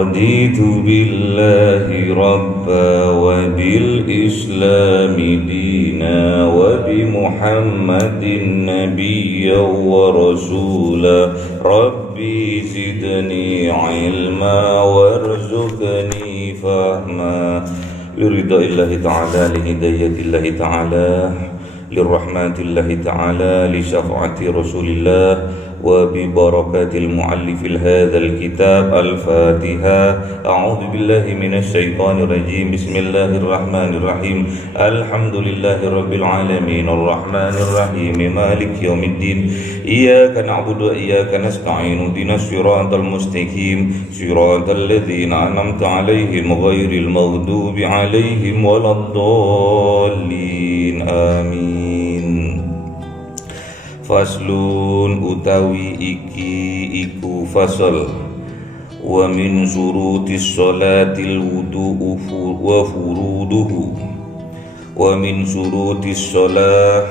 Raditu billahi rabba wa bil islami dina wa bi Muhammadin nabiyya wa rasula. Rabbi zidni ilma warzuqni fahma. Liridaillahi ta'ala, lihidayatillahi ta'ala, lirahmatillahi ta'ala, li syafa'ati rasulillah, wa bi barakatil muallifil hadzal kitab. Al-Fatihah. A'udzu billahi minasy syaithanir rajim. Bismillahirrahmanirrahim. Alhamdulillahirabbil alamin, arrahmanir rahim, maliki yaumiddin. Iyyaka na'budu wa iyyaka nasta'in. Ihdinas siratal mustaqim, siratal ladzina an'amta 'alaihim ghairil maghdubi 'alaihim waladdallin. Amin. Faslun utawi iki iku fasal. Wa min syurutis sholatil wudu'u wa furuduhu. Wa min syurutis sholah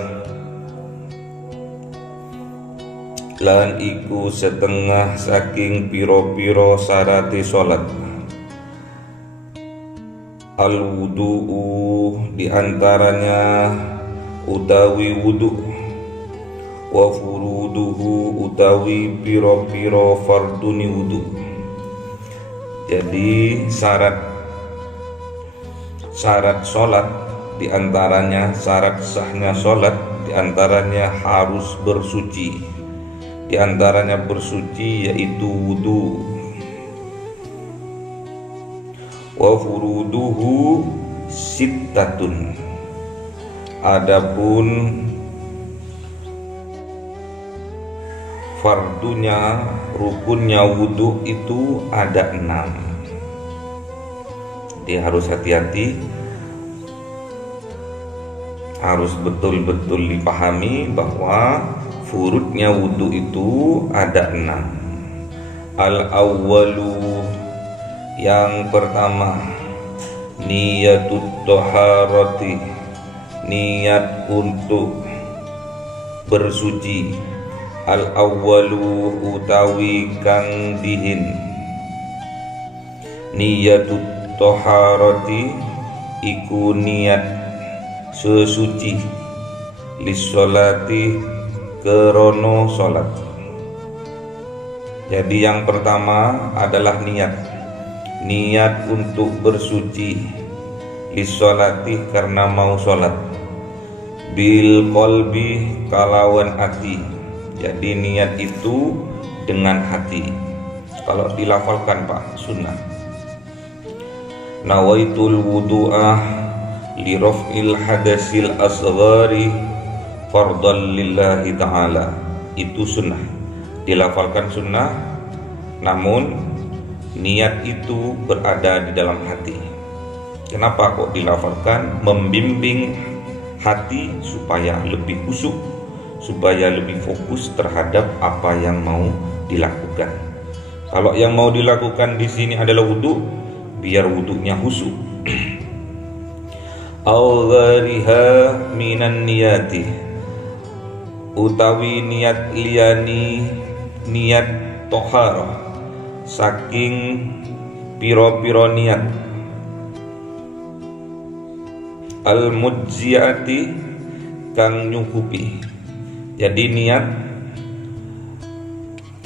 lan iku setengah saking piro-piro syarate sholat. Al wudu'u diantaranya utawi wudu', wa furuduhu utawi piro-piro farduni wudu. Jadi syarat sholat diantaranya, syarat sahnya sholat diantaranya harus bersuci. Diantaranya bersuci yaitu wudu. Wa furuduhu sittatun. Adapun fardunya, rukunnya wudu itu ada 6. Dia harus hati-hati, harus betul-betul dipahami bahwa furudnya wudu itu ada 6. Al-awwalu, yang pertama, niyatut thaharati, niat untuk bersuci. Al-awwalu utawi kang dihin, niyatut thaharati iku niat sesuci, lissolati kerono salat. Jadi yang pertama adalah niat untuk bersuci, lissolati karena mau salat, bil qalbi kalawan hati. Jadi niat itu dengan hati. Kalau dilafalkan Pak, sunnah. Nawaitul wudu'ah li raf'il hadasil asghari fardhan lillahi ta'ala. Itu sunnah. Dilafalkan sunnah, namun niat itu berada di dalam hati. Kenapa kok dilafalkan? Membimbing hati supaya lebih khusyuk, supaya lebih fokus terhadap apa yang mau dilakukan. Kalau yang mau dilakukan di sini adalah wudu, biar wudunya khusyuk. Au ghariha minan niyati, utawi niat liyani niat toharah saking piro-piro niat. Al mujziati kang nyukupi. Jadi niat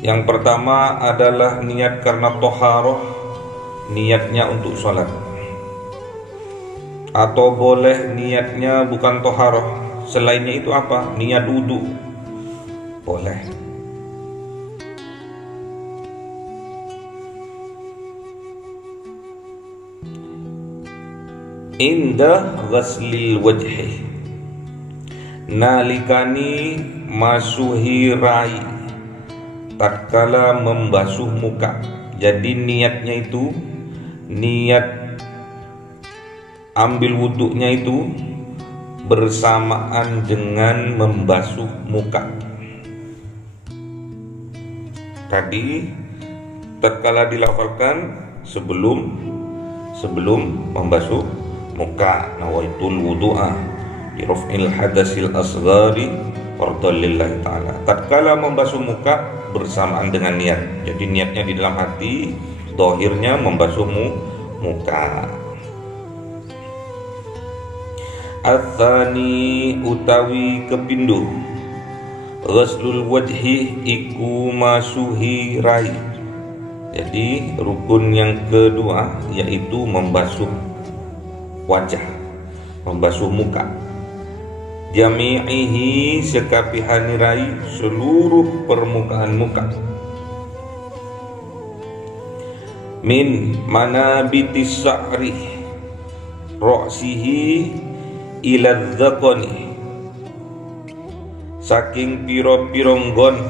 yang pertama adalah niat karena toharoh, niatnya untuk sholat. Atau boleh niatnya bukan toharoh, selainnya itu apa? Niat wudu, boleh. Indah ghaslil wajhi, nalikani masuhi rai, tatkala membasuh muka. Jadi niatnya itu, niat ambil wuduknya itu bersamaan dengan membasuh muka. Tadi tatkala dilafalkan sebelum membasuh muka, nawaitul wudu'ah li raf'il hadasil asghari fardhan lillahi ta'ala. Tatkala membasuh muka bersamaan dengan niat. Jadi niatnya di dalam hati, dohirnya membasuh muka. Atsani utawi kepindu ghuslul wajhi iku masuhi rai. Jadi rukun yang kedua yaitu membasuh wajah, membasuh muka. Jami'ihi sekapihani rai, seluruh permukaan muka. Min manabitis sa'ri ra'sihi ila dzaqani, saking piro-piro nggon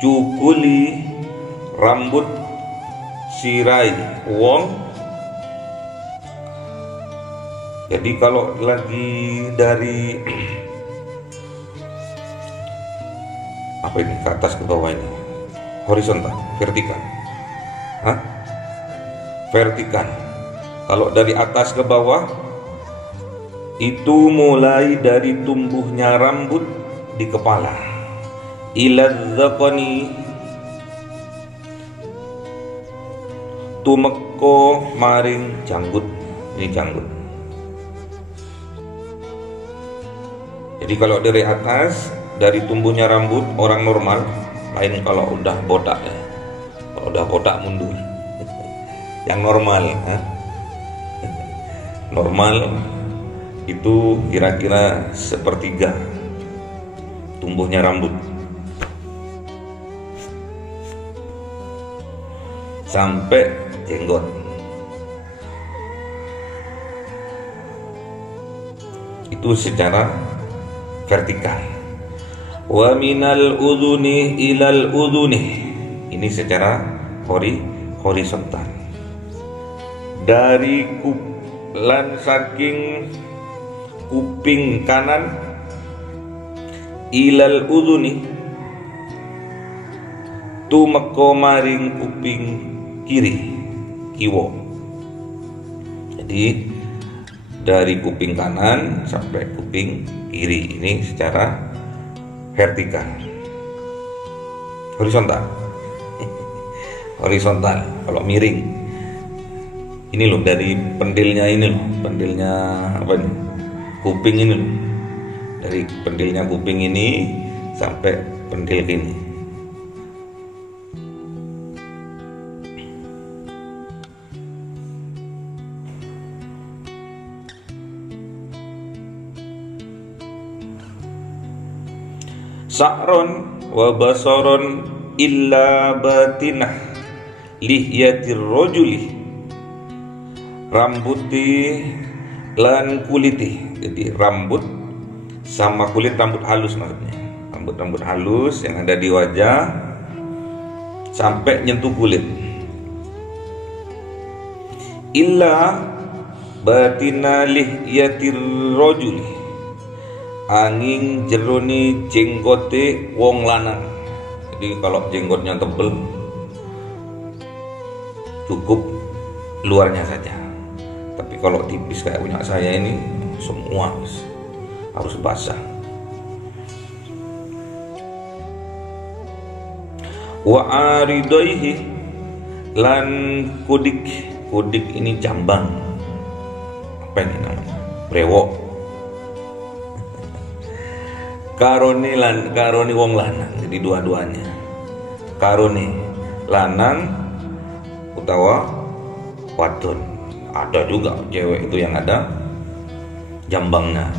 cukuli rambut sirai wong. Jadi kalau lagi dari apa ini, ke atas ke bawah ini horizontal, vertikal. Hah? Vertikal. Kalau dari atas ke bawah itu mulai dari tumbuhnya rambut di kepala ila dzaqani, tumeko maring janggut. Ini janggut. Jadi kalau dari atas, dari tumbuhnya rambut orang normal, lain kalau udah botak ya. Kalau udah botak mundur. Yang normal, normal itu kira-kira sepertiga tumbuhnya rambut sampai jenggot. Itu secara vertikal. Wa minal udhuni ilal udhuni, ini secara horizontal. Dari lan saking kuping kanan ilal udhuni, tumeka maring kuping kiri, kiwa. Jadi dari kuping kanan sampai kuping kiri, ini secara vertikal. Horizontal. Horizontal. Kalau miring, ini loh, dari pendilnya ini loh, pendilnya apa nih? Kuping ini loh. Dari pendilnya kuping ini sampai pendil ini. Sa'ron wa basaron illa batinah lihyatir rajuli, rambuti lan kuliti. Jadi rambut sama kulit, rambut halus maksudnya, rambut halus yang ada di wajah sampai nyentuh kulit. Illa batina lihyatir rajuli, angin jeroni jenggote wong lanang. Jadi kalau jenggotnya tebel cukup luarnya saja, tapi kalau tipis kayak punya saya ini semua harus basah. Wa aridaihi lan kudik. Kudik ini jambang, apa ini namanya, brewok. Karoni wong lanang, jadi dua-duanya. Karoni lanang utawa wadon. Ada juga cewek itu yang ada jambangnya.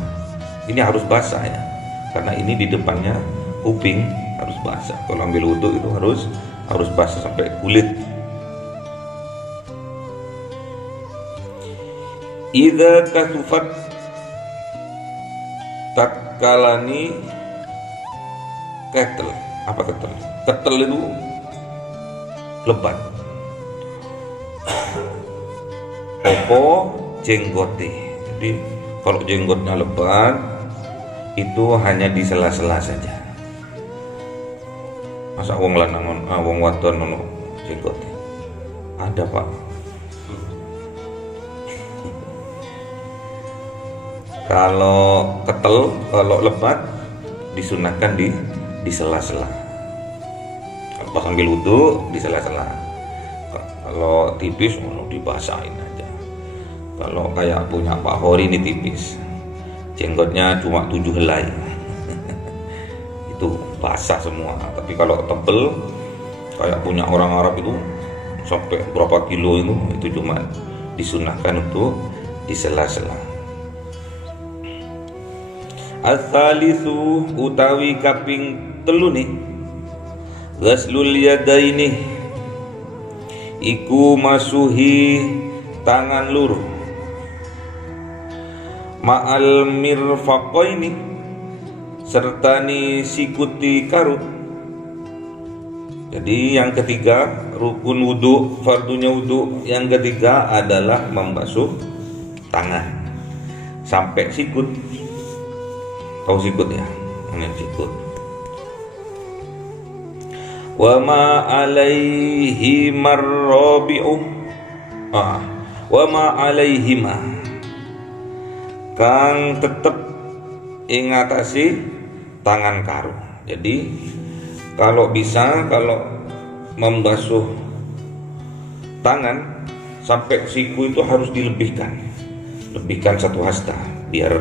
Ini harus basah ya, karena ini di depannya kuping harus basah. Kalau ambil wudhu itu harus basah sampai kulit. Idza kasufat, takkalani ketel. Apa ketel? Ketel itu lebat. Opo jenggote. Jadi kalau jenggotnya lebat itu hanya di sela-sela saja. Masa wong lanang wong wadon ono jenggote? Ada, Pak. Kalau ketel, kalau lebat disunahkan di sela-sela. Kalau pas ambil wudhu di sela-sela. Kalau tipis dibasahin aja. Kalau kayak punya Pak Hori ini tipis, jenggotnya cuma 7 helai itu basah semua. Tapi kalau tebel kayak punya orang Arab itu sampai berapa kilo itu cuma disunahkan untuk di sela-sela. As-salisu utawi kaping telu nih, ghaslul yadaini iku masuhi tangan lur ma'al mirfaqaini sertani sikuti karut. Jadi yang ketiga rukun wudhu, fardunya wudhu yang ketiga adalah membasuh tangan sampai sikut. Tahu sikut ya? Ini sikut. Wa ma alaihi marrabi'u wa ma alaihima kang tetep ingatasi tangan karo. Jadi kalau bisa, kalau membasuh tangan sampai siku itu harus lebihkan 1 hasta biar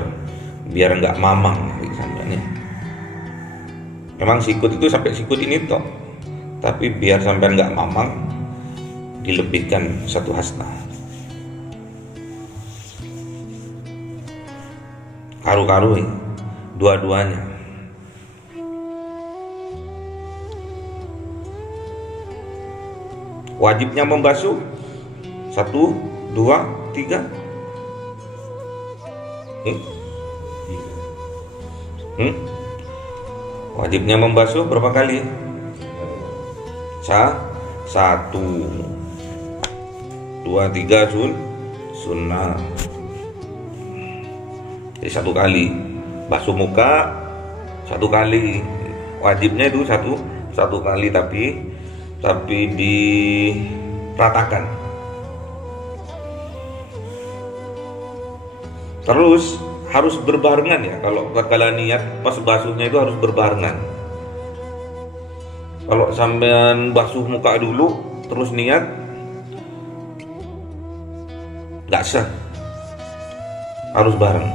nggak mamang sampai. Memang sikut itu sampai sikut ini toh, tapi biar sampai nggak mamang dilebihkan 1 hasta. Karu-karu dua-duanya. Wajibnya membasuh 1, 2, 3. Wajibnya membasuh berapa kali? 1, 2, 3 sunnah. Jadi 1 kali. Basuh muka 1 kali. Wajibnya itu satu kali, tapi diratakan. Terus harus berbarengan ya. Kalau niat pas basuhnya itu harus berbarengan. Kalau sampean basuh muka dulu terus niat, nggak sah. Harus bareng.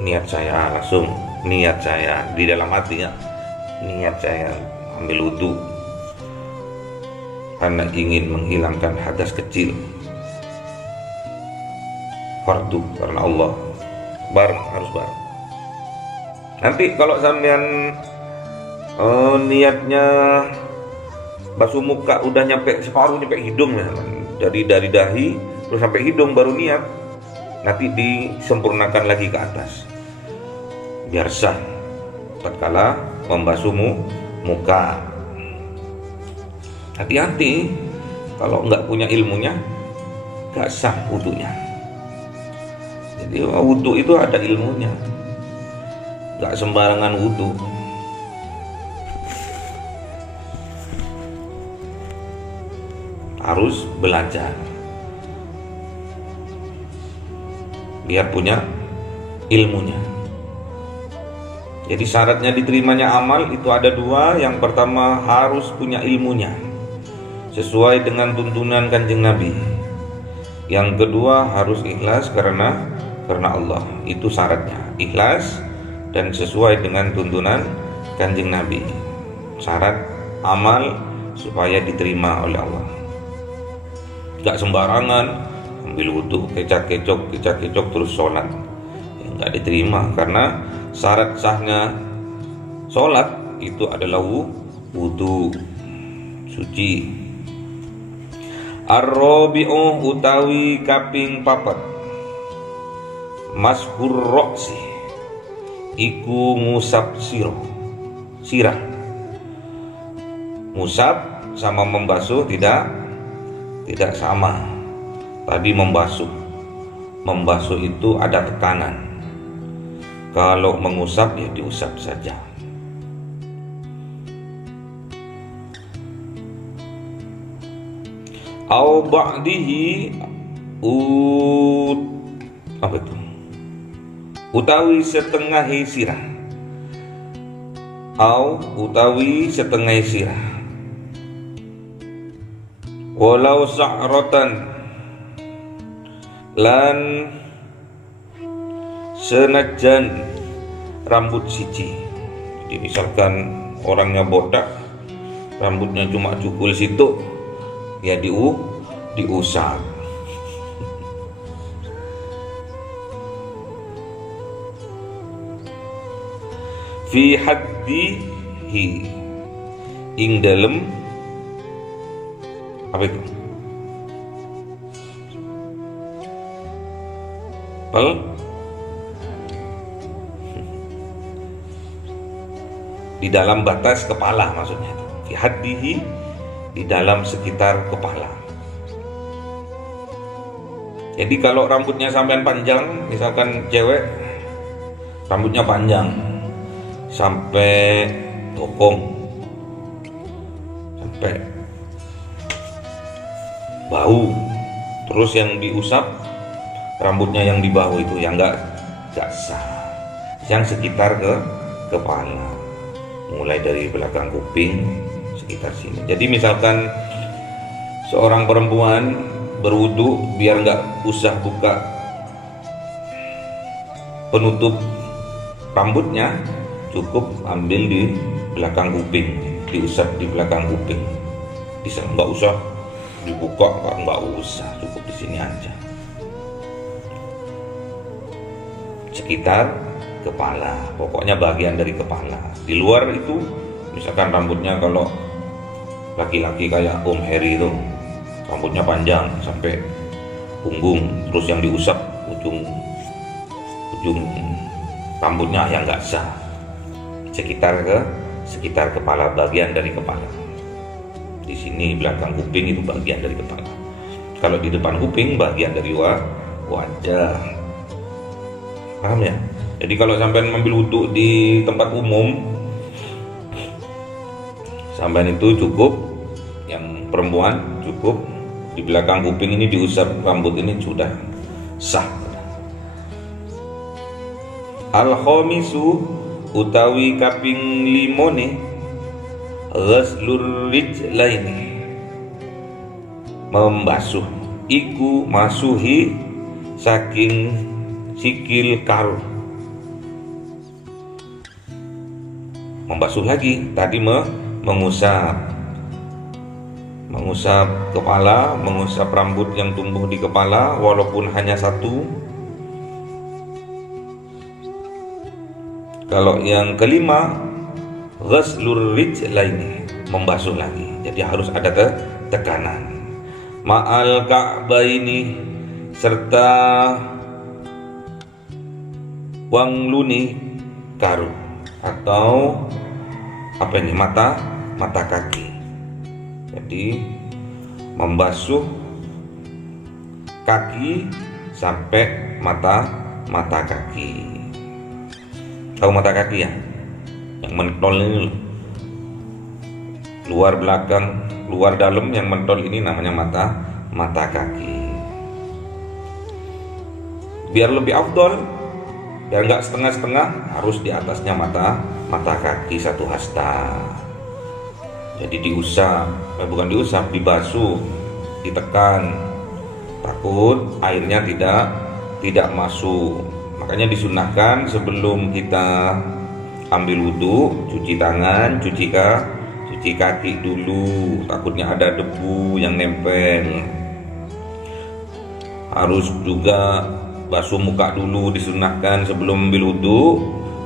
Niat saya langsung, niat saya di dalam hati ya. Niat saya ambil wudhu karena ingin menghilangkan hadas kecil, fardu karena Allah. Harus bareng. Nanti kalau sampean niatnya basuh muka udah nyampe separuh, nyampe hidung ya, dari dahi terus sampai hidung baru niat, nanti disempurnakan lagi ke atas biar sah tatkala membasuh muka. Hati-hati kalau nggak punya ilmunya, nggak sah wudhunya. Jadi wudhu itu ada ilmunya, nggak sembarangan wudhu. Harus belajar biar punya ilmunya. Jadi syaratnya diterimanya amal itu ada 2. Yang pertama harus punya ilmunya sesuai dengan tuntunan Kanjeng Nabi. Yang kedua harus ikhlas karena Allah. Itu syaratnya, ikhlas dan sesuai dengan tuntunan Kanjeng Nabi. Syarat amal supaya diterima oleh Allah. Gak sembarangan ambil wudhu kecak-kecok terus sholat, nggak diterima. Karena syarat sahnya sholat itu adalah wudhu suci. Ar-rabi'u utawi kaping 4 mashur roksi iku ngusap sirah. Ngusap sama membasuh tidak sama. Tadi membasuh itu ada tekanan. Kalau mengusap ya diusap saja. Au ba'dihi utawi setengahi sirah. Au utawi setengahi sirah. walau sa'ratan lan senajan rambut siji. Jadi misalkan orangnya botak, rambutnya cuma cukul situ, ya diusap. Fi haddihi, ing dalem apa itu? Di dalam batas kepala maksudnya itu. Fi haddihi, di dalam sekitar kepala. Jadi kalau rambutnya sampean panjang, misalkan cewek rambutnya panjang sampai bokong, sampai bau, terus yang diusap rambutnya yang di bawah itu yang enggak sah, yang sekitar ke kepala, mulai dari belakang kuping sekitar sini. Jadi misalkan seorang perempuan berwudu, biar nggak usah buka penutup rambutnya, cukup ambil di belakang kuping, diusap di belakang kuping, bisa nggak usah dibuka, nggak usah, cukup di sini aja, sekitar kepala, pokoknya bagian dari kepala. Di luar itu misalkan rambutnya, kalau laki-laki kayak Om Heri itu rambutnya panjang sampai punggung, terus yang diusap ujung rambutnya yang nggak sah, sekitar kepala, bagian dari kepala. Di sini belakang kuping itu bagian dari kepala. Kalau di depan kuping bagian dari wajah. Paham ya? Jadi kalau sampai mengambil wudhu di tempat umum, sampai itu cukup, yang perempuan cukup di belakang kuping ini diusap rambut ini sudah sah. Al-khamisu utawi kaping limone ghaslur rijlaini, membasuh iku masuhi saking sikil karo. Membasuh lagi, tadi mengusap kepala, mengusap rambut yang tumbuh di kepala walaupun hanya satu. Kalau yang kelima ghaslur rijlaini, membasuh lagi, jadi harus ada tekanan. Ma'al ka'baini, serta wangluni karu, atau apa ini, mata kaki. Jadi membasuh kaki sampai mata kaki. Tahu mata kaki ya, yang mentol ini loh. Luar belakang, luar dalam, yang mentol ini namanya mata kaki. Biar lebih afdol, biar nggak setengah-setengah, harus di atasnya mata kaki satu hasta. Jadi diusap, bukan diusap, dibasuh, ditekan, takut airnya tidak masuk. Makanya disunahkan sebelum kita ambil wudhu, cuci tangan, cuci kaki dulu, takutnya ada debu yang nempel. Harus juga basuh muka dulu, disunahkan sebelum ambil wudhu,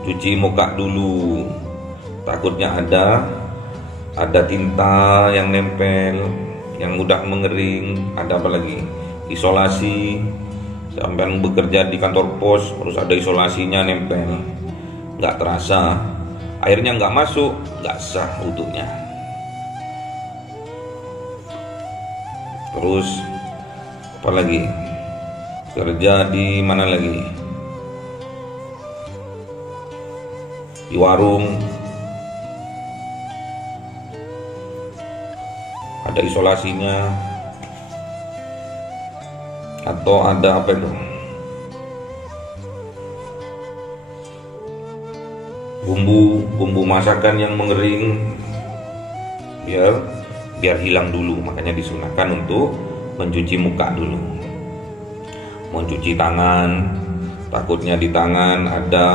cuci muka dulu, takutnya ada tinta yang nempel, yang mudah mengering. Ada apa lagi, isolasi, sampai bekerja di kantor pos harus ada isolasinya nempel, nggak terasa airnya nggak masuk, nggak sah wudhunya. Terus apa lagi, kerja di mana lagi, di warung ada isolasinya, atau ada apa itu, bumbu masakan yang mengering, biar biar hilang dulu. Makanya disunahkan untuk mencuci muka dulu. Mencuci tangan, takutnya di tangan ada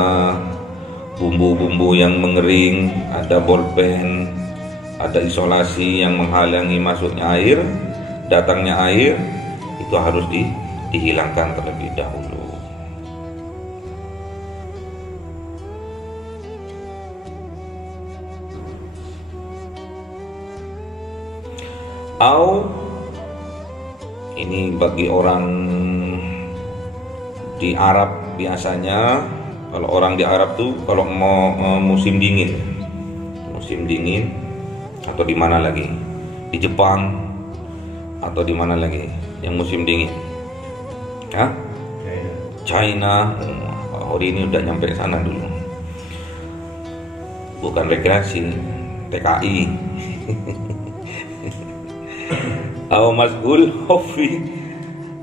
bumbu-bumbu yang mengering, ada bolpen, ada isolasi yang menghalangi masuknya air, datangnya air, itu harus dihilangkan terlebih dahulu. Ini bagi orang di Arab biasanya, kalau orang di Arab tuh kalau mau musim dingin atau di mana lagi, di Jepang atau di mana lagi yang musim dingin? Hah? China. Hari ini udah nyampe sana dulu. Bukan rekreasi, TKI. Mas'ul hofi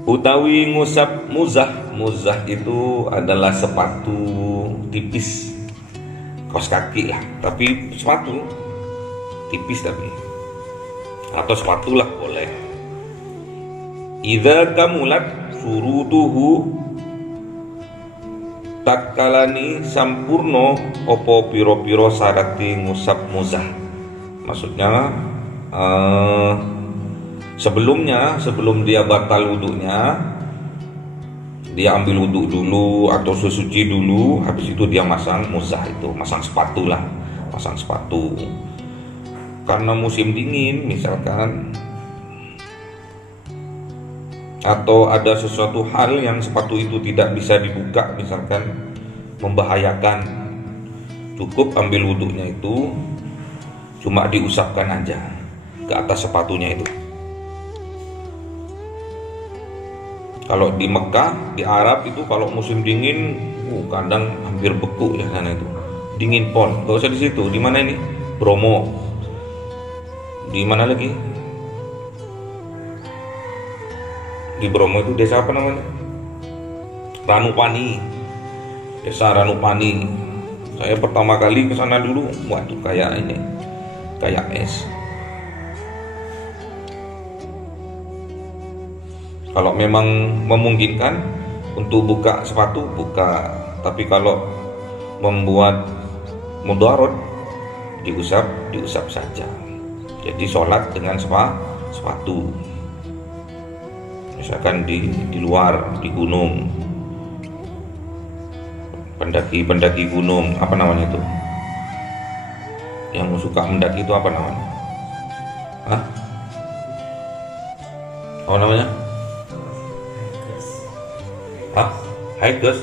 utawi ngusap muzah itu adalah sepatu tipis, kaos kaki lah, tapi sepatu tipis tapi, atau sepatu lah boleh. Idza kamulat surutuhu, tatkalani sampurno opo piro-piro sarati ngusap muzah. Maksudnya sebelum dia batal wudhunya, dia ambil wudhu dulu atau sesuci dulu, habis itu dia masang muzah, itu masang sepatu lah, masang sepatu. Karena musim dingin misalkan, atau ada sesuatu hal yang sepatu itu tidak bisa dibuka, misalkan membahayakan, cukup ambil wudhunya itu cuma diusapkan aja ke atas sepatunya itu. Kalau di Mekah, di Arab itu kalau musim dingin, kadang hampir beku ya sana itu. Dingin pol. Gak usah di situ. Di mana ini? Bromo. Di mana lagi? Di Bromo itu desa apa namanya? Ranupani. Desa Ranupani. Saya pertama kali ke sana dulu, waduh kayak ini. Kayak es. Kalau memang memungkinkan untuk buka sepatu, buka. Tapi kalau membuat mudarat, diusap saja. Jadi sholat dengan sepatu. Misalkan di luar, di gunung, pendaki gunung, apa namanya itu? Yang suka mendaki itu apa namanya? Hah? Apa namanya? Hikers?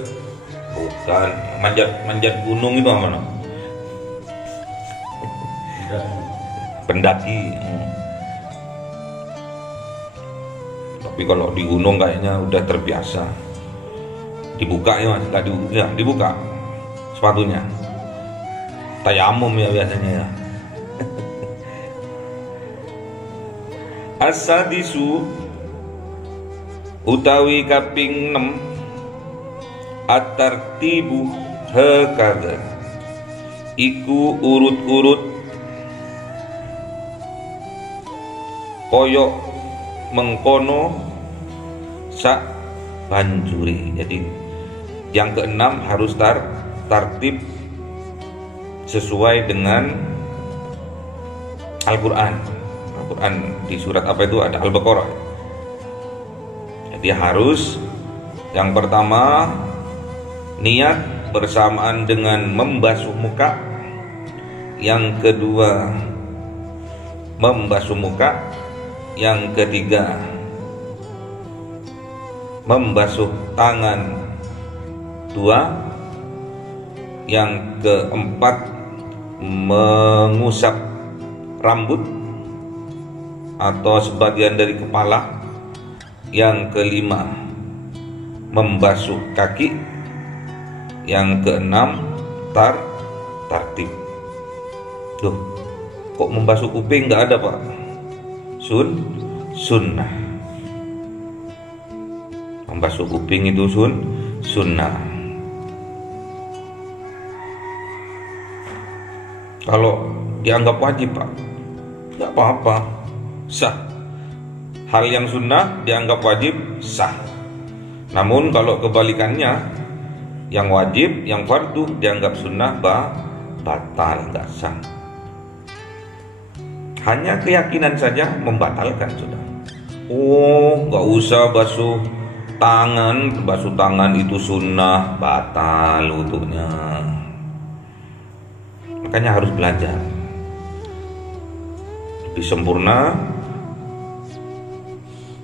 Bukan, manjat gunung itu apa namanya? Pendaki. Tapi kalau di gunung kayaknya udah terbiasa. Dibuka ya Mas, dibuka sepatunya. Tayamum ya biasanya ya. As-sadisu utawi kaping 6, at-tartibu hakadha, iku urut-urut koyok mengkono sak banjuri. Jadi yang keenam harus tartib sesuai dengan Al-Quran di surat apa itu, ada Al-Baqarah. Jadi harus yang pertama niat bersamaan dengan membasuh muka, yang kedua membasuh muka, yang ketiga membasuh tangan dua, yang keempat mengusap rambut atau sebagian dari kepala, yang kelima membasuh kaki, yang keenam tartib. Tuh, kok membasuh kuping nggak ada Pak? Sunnah. Membasuh kuping itu sunnah. Kalau dianggap wajib Pak, nggak apa-apa. sah. Hal yang sunnah dianggap wajib, sah. Namun kalau kebalikannya, yang wajib, yang fardu dianggap sunnah, batal, nggak sah. Hanya keyakinan saja membatalkan sudah. Oh, nggak usah basuh tangan itu sunnah, batal wudunya. Makanya harus belajar lebih sempurna,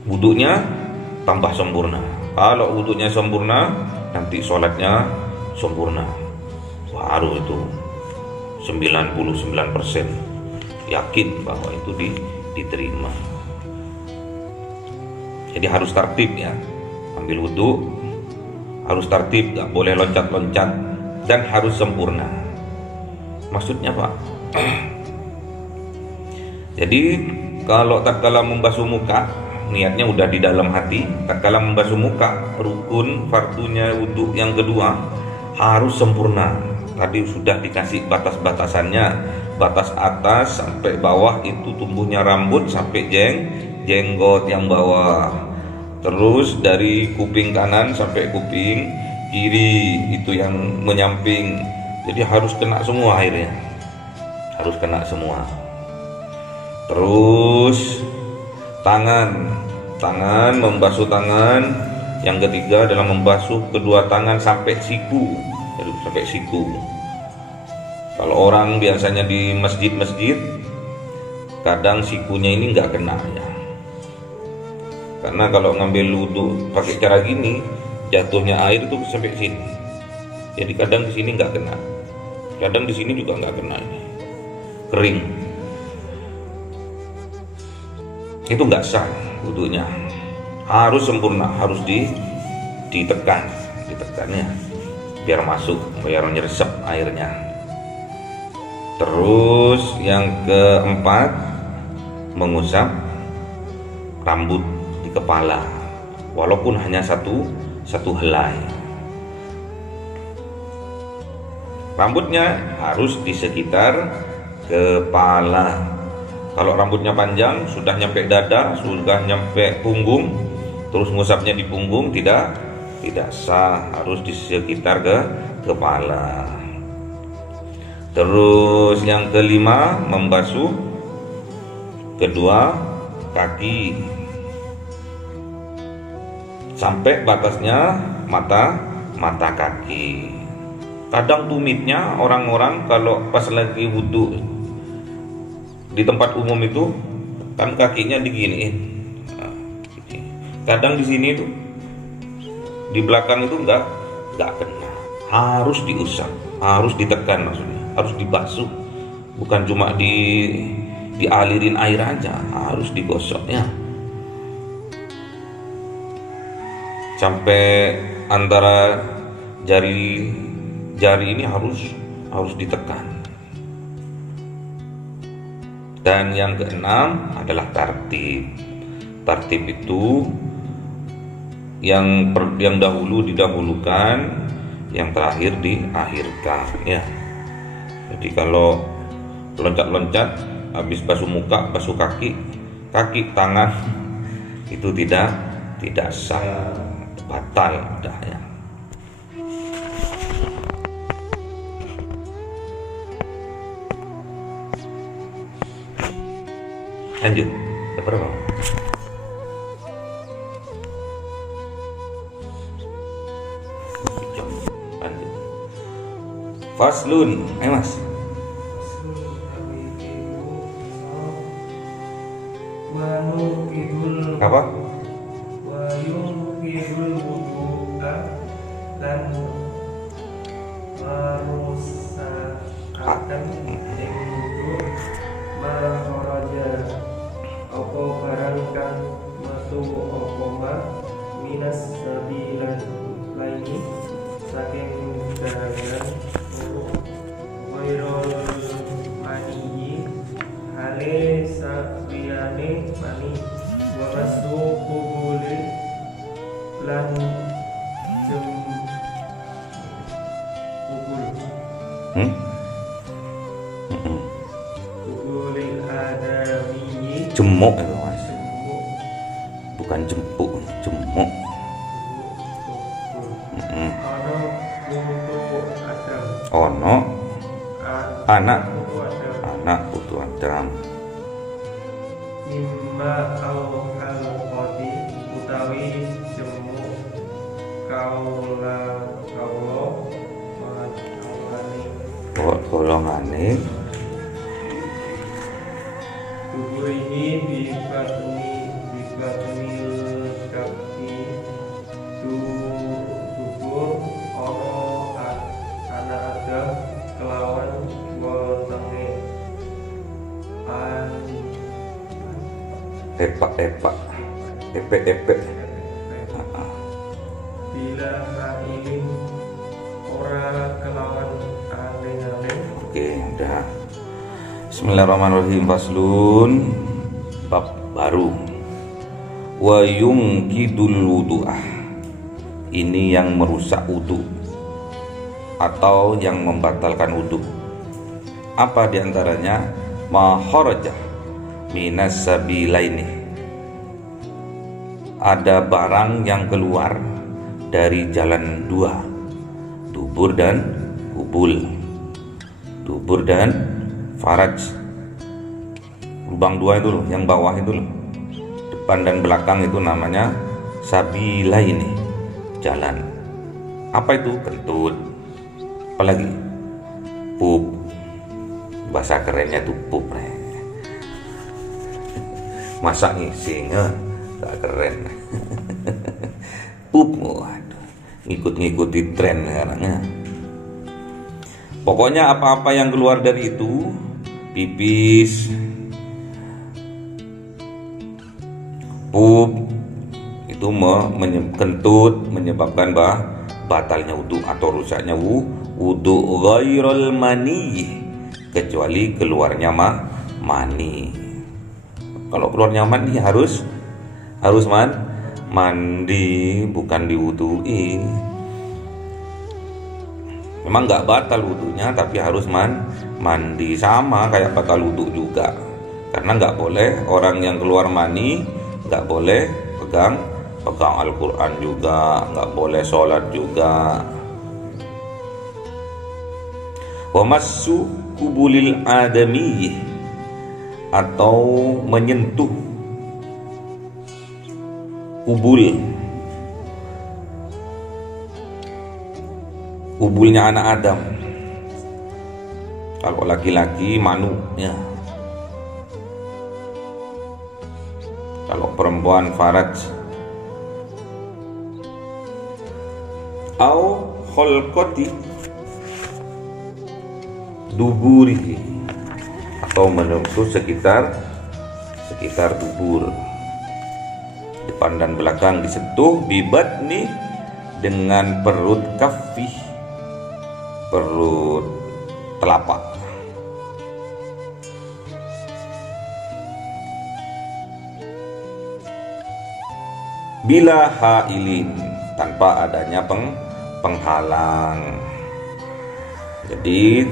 wudunya tambah sempurna. Kalau wudunya sempurna, nanti sholatnya sempurna. Baru itu 99% yakin bahwa itu diterima. Jadi harus tertib ya, ambil wudu harus tertib, gak boleh loncat-loncat, dan harus sempurna. Maksudnya Pak, jadi kalau tatkala membasuh muka, niatnya udah di dalam hati. Tatkala membasuh muka, rukun fardunya wudu yang kedua harus sempurna. Tadi sudah dikasih batas-batasannya, batas atas sampai bawah itu tumbuhnya rambut sampai jenggot yang bawah. Terus dari kuping kanan sampai kuping kiri itu yang menyamping. Jadi harus kena semua airnya, harus kena semua. Terus tangan membasuh tangan. Yang ketiga adalah membasuh kedua tangan sampai siku, sampai siku. Kalau orang biasanya di masjid-masjid, kadang sikunya ini nggak kena ya. Karena kalau ngambil wudu pakai cara gini, jatuhnya air itu sampai sini. Jadi kadang di sini nggak kena, kadang di sini juga nggak kena, ini kering. Itu nggak sah wudunya. Harus sempurna, harus ditekannya biar masuk, biar nyeresep airnya. Terus yang keempat, mengusap rambut di kepala, walaupun hanya satu helai. Rambutnya harus di sekitar kepala. Kalau rambutnya panjang, sudah nyampe dada, sudah nyampe punggung, terus ngusapnya di punggung, tidak sah, harus di sekitar kepala. Terus yang kelima, membasuh kedua kaki sampai batasnya mata kaki. Kadang tumitnya orang-orang kalau pas lagi wudhu di tempat umum itu kan kakinya diginiin. Kadang di sini itu di belakang itu enggak kena. Harus diusap, harus ditekan, maksudnya harus dibasuh. Bukan cuma dialirin air aja, harus digosoknya. Sampai antara jari ini harus ditekan. Dan yang keenam adalah tartib. Tartib itu yang dahulu didahulukan, yang terakhir diakhirkan ya. Jadi kalau loncat-loncat habis basuh muka, basuh kaki, tangan itu tidak sah, batal udah ya. Lanjut, berapa? Lanjut. Faslun, Mas. Apa? Dan merusakan maharaja apa barang kang metu apa ma minas sabilan laini saking dagangan wairul maniyi hale sakliyane mani warasu kubulin lan jem kubul kubulin adamiyi Jemuk itu. bukan jempuk, jemuk. Ono putu Adam. Ono anak Putu Adam. anak putu Adam. Mimma al-qati utawi jemu kaulo Golongane Duburihi bibatni kaki dubur ono anak Adam kelawan wetenge epak epek bila hailin ora kelawan aling-aling. Oke, udah. Bismillahirrahmanirrahim. Faslun, bab baru. Wa yungkidul wudu'ah. Ini yang merusak wudu atau yang membatalkan wudu. Apa diantaranya? Ma kharaja minas sabilaini. Ada barang yang keluar dari jalan dua, dubur dan kubul. Dubur dan faraj, lubang dua itu loh, yang bawah itu loh, depan dan belakang itu namanya sabilaini, jalan. Apa itu? Kentut. Apalagi? Pup. Bahasa kerennya itu pup. Masa ngising, gak keren. Pup, waduh, ngikut-ngikuti tren sekarang. Pokoknya apa-apa yang keluar dari itu, pipis, pup, itu kentut, menyebabkan batalnya wudu atau rusaknya wudu ghairul mani, kecuali keluarnya mani. Kalau keluarnya mani harus mandi, bukan diwudui. Memang nggak batal wudunya, tapi harus mandi, sama kayak batal wudu juga. Karena nggak boleh orang yang keluar mani, nggak boleh pegang Al-Quran juga, nggak boleh sholat juga. Wa massu kubulil adami, atau menyentuh kubulnya anak Adam. Kalau laki-laki manu ya. Kalau perempuan faraj. Au kholqati duburihi, atau menyentuh sekitar dubur, depan dan belakang disentuh, bibatni, dengan perut kafih, perut telapak. Bila hailin, tanpa adanya penghalang. Jadi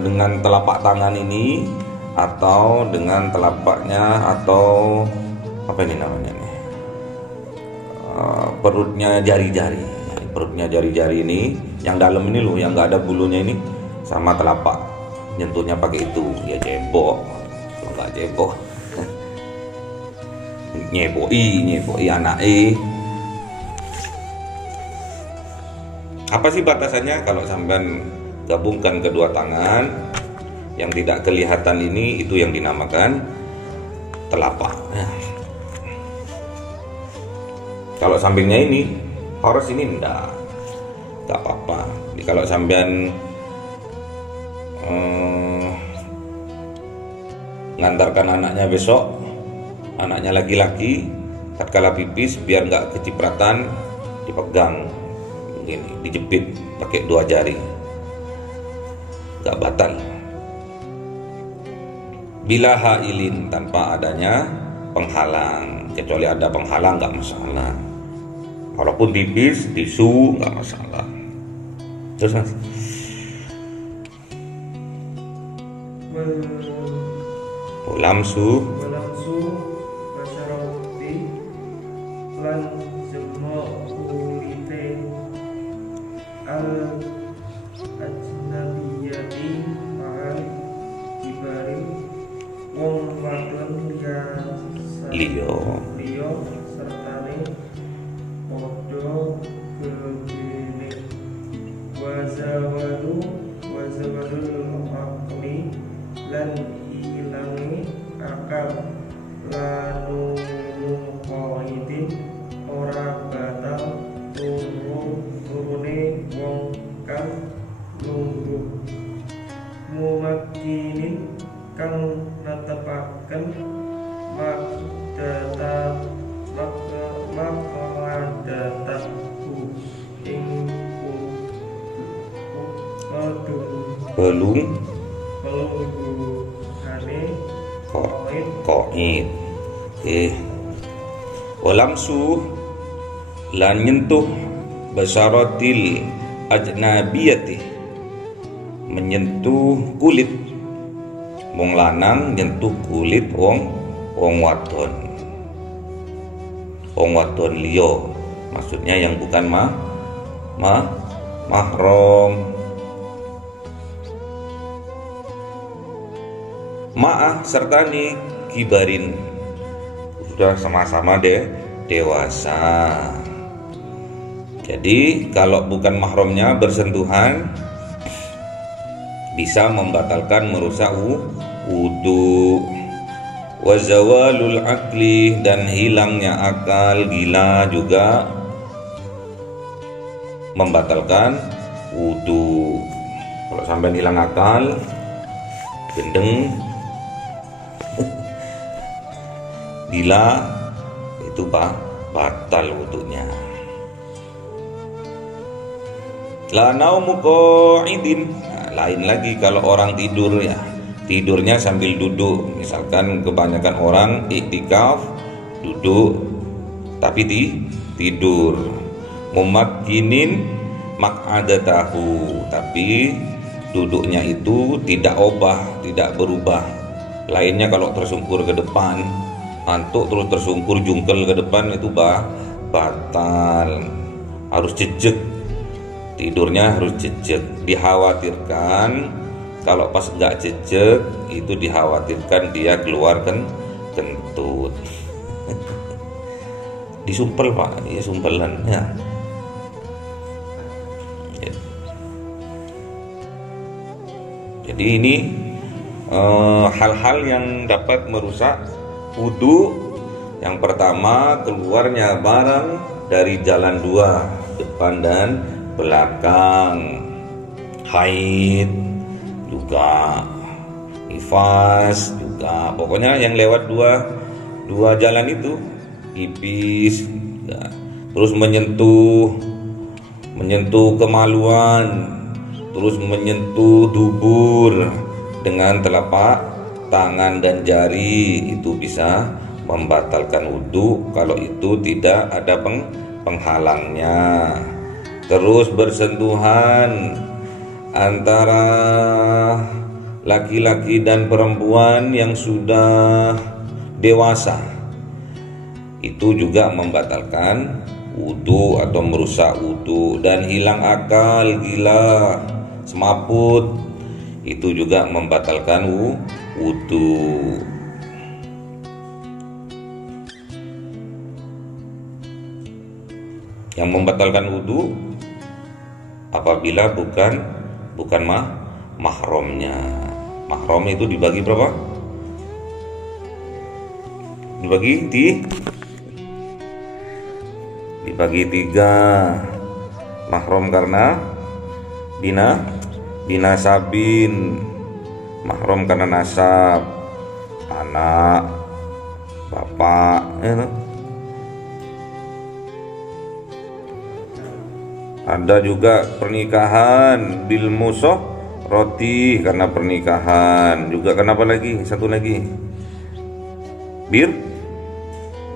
dengan telapak tangan ini, atau dengan telapaknya, atau apa ini namanya nih, perutnya jari-jari. Perutnya jari-jari ini, yang dalam ini loh, yang nggak ada bulunya ini, sama telapak, nyentuhnya pakai itu, ya cebok. Kalau nggak cebok, nyeboi anak Apa sih batasannya? Kalau sampean gabungkan kedua tangan, yang tidak kelihatan ini, itu yang dinamakan telapak. Kalau sampingnya ini, harus ini enggak apa-apa. Jadi kalau sampean ngantarkan anaknya besok, anaknya laki-laki, tatkala pipis, biar nggak kecipratan, dipegang gini, dijepit pakai dua jari, nggak batal. Bila hailin, tanpa adanya penghalang, kecuali ada penghalang nggak masalah. Walaupun tipis, tisu nggak masalah. Terus mas, Walamsu lan jemok kulite al ajnabiyati ma'al kibarin wong wadon liya sertane podo gegene wazawalul akli lan ilangi akal lanu qaidin ora batal turune wong kang lungguh mumakkinin kang netepaken makladatahu ing pelungguhane qaid. Walamsu lan nyentuh basaratil ajnabiyati, menyentuh kulit wong lanang, nyentuh kulit wong wadon. Wong wadon liya maksudnya yang bukan mahram. Ma'ah sertani kibarin, sudah sama-sama dewasa. Jadi kalau bukan mahramnya bersentuhan bisa membatalkan, merusak wudu. Wazawalul akli, dan hilangnya akal, gila juga membatalkan wudu. Kalau sampai hilang akal, gendeng, gila, itu batal wudunya. La naumu qa'idin, lain lagi kalau orang tidur ya, tidurnya sambil duduk. Misalkan kebanyakan orang iktikaf duduk tapi tidur. Mumakkinin mak'adatahu, tapi duduknya itu tidak berubah. Lainnya kalau tersungkur ke depan, antuk terus tersungkur jungkel ke depan, itu batal. Harus jejek, tidurnya harus jejek. Dikhawatirkan kalau pas nggak jejek itu dikhawatirkan dia keluar kentut. Disumpel pak, ya sumpelan ya. Jadi ini hal-hal yang dapat merusak wudu. Yang pertama, keluarnya barang dari jalan dua, depan dan belakang. Haid juga, nifas juga, pokoknya yang lewat dua jalan itu, pipis juga. Terus menyentuh kemaluan, terus menyentuh dubur dengan telapak tangan dan jari, itu bisa membatalkan wudu kalau itu tidak ada penghalangnya. Terus bersentuhan antara laki-laki dan perempuan yang sudah dewasa, itu juga membatalkan wudu atau merusak wudu. Dan hilang akal, gila, semaput, itu juga membatalkan wudu. Yang membatalkan wudu apabila bukan mahramnya. Mahram itu dibagi berapa? Dibagi tiga. Mahram karena binasabin, mahram karena nasab, anak, bapak, Ada juga pernikahan bil musoh roti, karena pernikahan. Juga kenapa lagi? Satu lagi, bir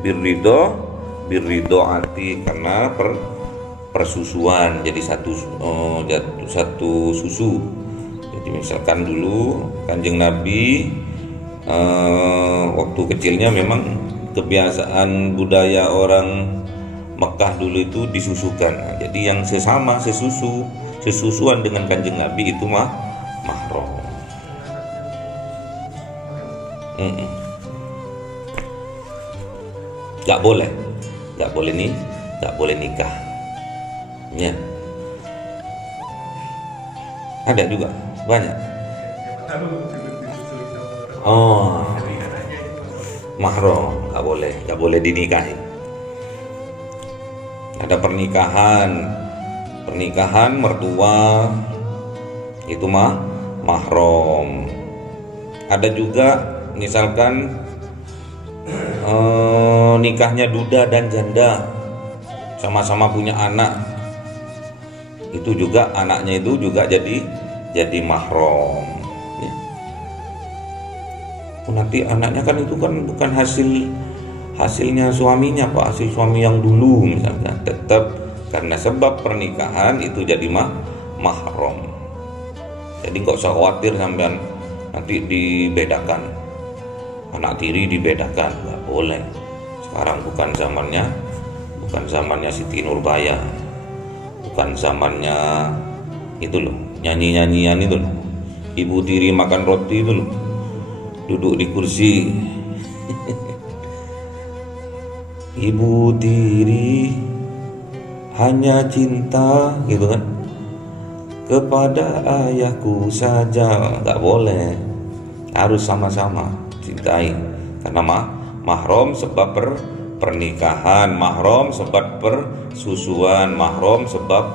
ridho ati, karena persusuan, jadi satu susu. Jadi misalkan dulu Kanjeng Nabi waktu kecilnya memang kebiasaan budaya orang Mekah dulu itu disusukan. Nah, jadi yang sesama sesusuan dengan Kanjeng Nabi itu mahram. Gak boleh nikah. Ya. Ada juga banyak. Oh, mahram gak boleh dinikahi. Ada pernikahan mertua itu mahram. Ada juga misalkan nikahnya duda dan janda, sama-sama punya anak, itu juga anaknya itu juga jadi mahram. Ya. Nanti anaknya kan itu kan bukan hasilnya suaminya, Pak, hasil suami yang dulu misalkan. Tetap karena sebab pernikahan itu jadi mahram. Jadi nggak usah khawatir sampean nanti dibedakan, anak tiri dibedakan, nggak boleh. Sekarang bukan zamannya Siti Nurbaya, bukan zamannya itu loh, nyanyian itu loh, ibu tiri makan roti itu loh, duduk di kursi. Ibu tiri hanya cinta gitu kan kepada ayahku saja. Nggak boleh, harus sama-sama cintai, karena mahram sebab pernikahan, mahram sebab persusuan, mahram sebab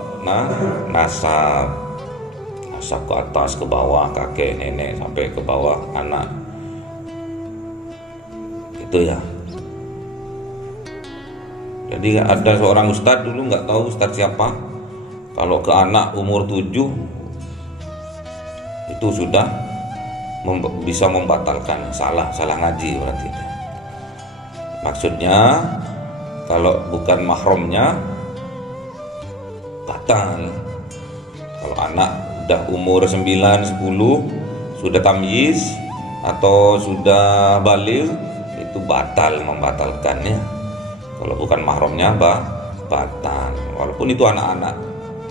nasab ke atas ke bawah, kakek nenek sampai ke bawah anak, itu ya. Jadi ada seorang ustadz dulu, nggak tahu ustadz siapa, kalau ke anak umur 7 itu sudah bisa membatalkan, salah ngaji berarti. Maksudnya kalau bukan mahramnya batal. Kalau anak udah umur 9, 10 sudah tamyiz atau sudah baligh itu membatalkannya. Kalau bukan mahramnya batal. Walaupun itu anak-anak,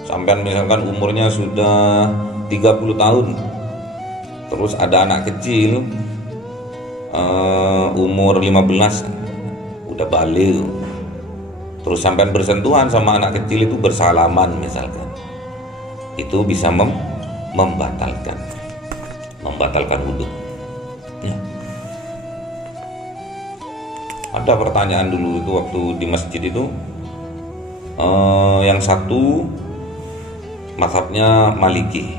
sampai misalkan umurnya sudah 30 tahun, terus ada anak kecil umur 15 udah baligh, terus sampai bersentuhan sama anak kecil itu, bersalaman misalkan, itu bisa membatalkan wudhu. Ya. Ada pertanyaan dulu itu waktu di masjid itu, yang satu mazhabnya Maliki,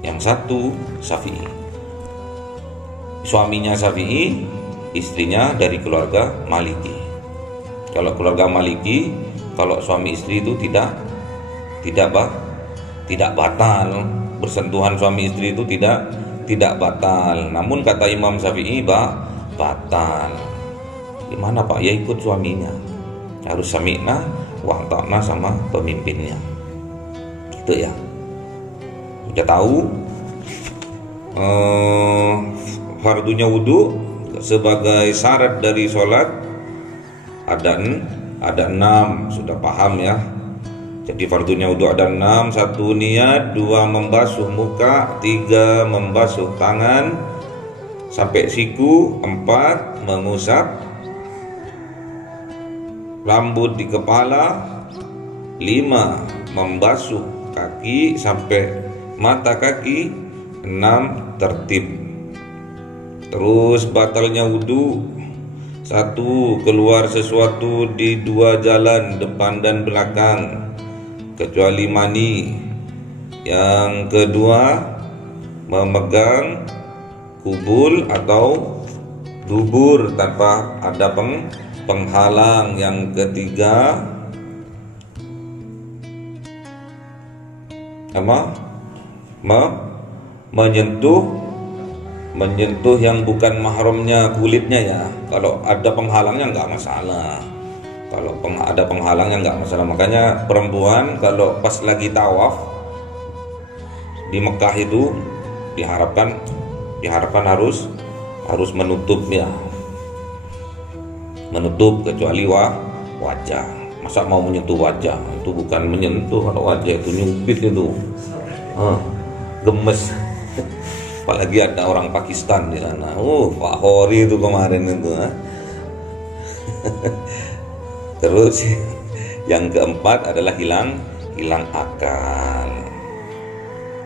yang satu Syafi'i. Suaminya Syafi'i, istrinya dari keluarga Maliki. Kalau keluarga Maliki, kalau suami istri itu tidak batal, bersentuhan suami istri itu tidak batal. Namun kata Imam Syafi'i batal. Gimana Pak? Ya ikut suaminya, harus sami'na wa ta'na sama pemimpinnya. Gitu ya. Udah tahu fardunya wudhu sebagai syarat dari sholat ada 6, sudah paham ya. Jadi fardunya wudhu ada 6. 1 niat, 2 membasuh muka, 3 membasuh tangan sampai siku, 4 mengusap rambut di kepala, 5 membasuh kaki sampai mata kaki, 6 tertib. Terus batalnya wudhu: 1 keluar sesuatu di 2 jalan, depan dan belakang, kecuali mani. Yang kedua, memegang kubul atau dubur tanpa ada penghalang. Yang ketiga, menyentuh yang bukan mahramnya kulitnya ya. Kalau ada penghalangnya nggak masalah. Kalau ada penghalangnya nggak masalah. Makanya perempuan kalau pas lagi tawaf di Mekah itu diharapkan harus menutup ya. Menutup kecuali wajah. Masa mau menyentuh wajah? Itu bukan menyentuh, kalau wajah itu nyubit itu. Gemes. Apalagi ada orang Pakistan di sana. Pak Hori itu kemarin itu. Terus yang keempat adalah hilang akal.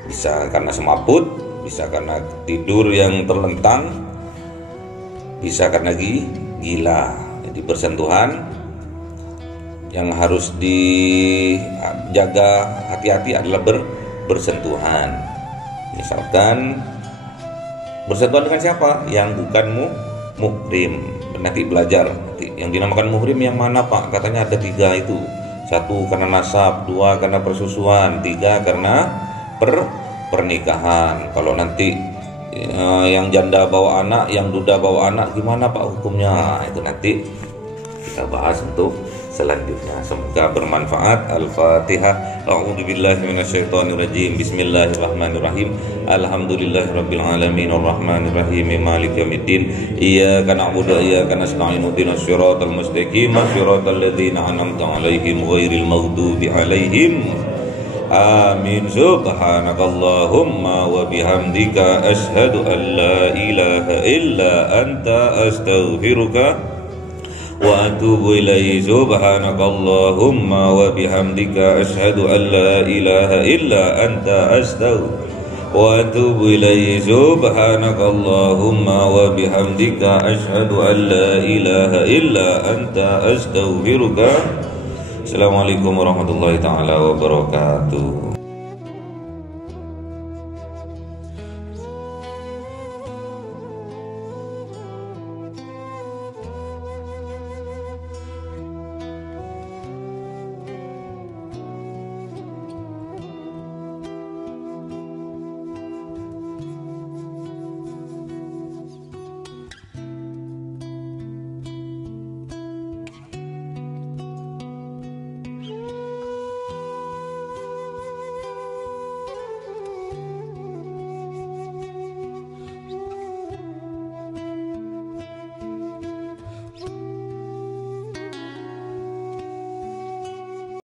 Bisa karena semaput, bisa karena tidur yang terlentang, bisa karena gila. Jadi bersentuhan yang harus dijaga hati-hati adalah bersentuhan. Misalkan bersentuhan dengan siapa? Yang bukan muhrim. Nanti belajar. Yang dinamakan muhrim yang mana, Pak? Katanya ada 3 itu. 1 karena nasab, 2 karena persusuan, 3 karena pernikahan. Kalau nanti yang janda bawa anak, yang duda bawa anak, gimana Pak hukumnya? Itu nanti kita bahas untuk selanjutnya. Semoga bermanfaat. Al-Fatihah. A'udzubillahi minasyaitonirrajim. Bismillahirrahmanirrahim. Alhamdulillahirabbil alamin arrahmanir rahim maliki yaumiddin. Iyyaka na'budu wa iyyaka nasta'in ihdinas siratal mustaqim siratal ladzina an'amta 'alaihim ghairil maghdubi 'alaihim. Amin. Subhanakallahumma wa bihamdika asyhadu an la ilaha illa anta astaghfiruka wa atubu ilaihi. Subhanakallahumma wa bihamdika asyhadu an la ilaha illa anta astaghfiruka wa atubu ilaihi. Subhanakallahumma wa bihamdika asyhadu an la ilaha illa anta astaghfiruka. Assalamualaikum warahmatullahi taala wabarakatuh.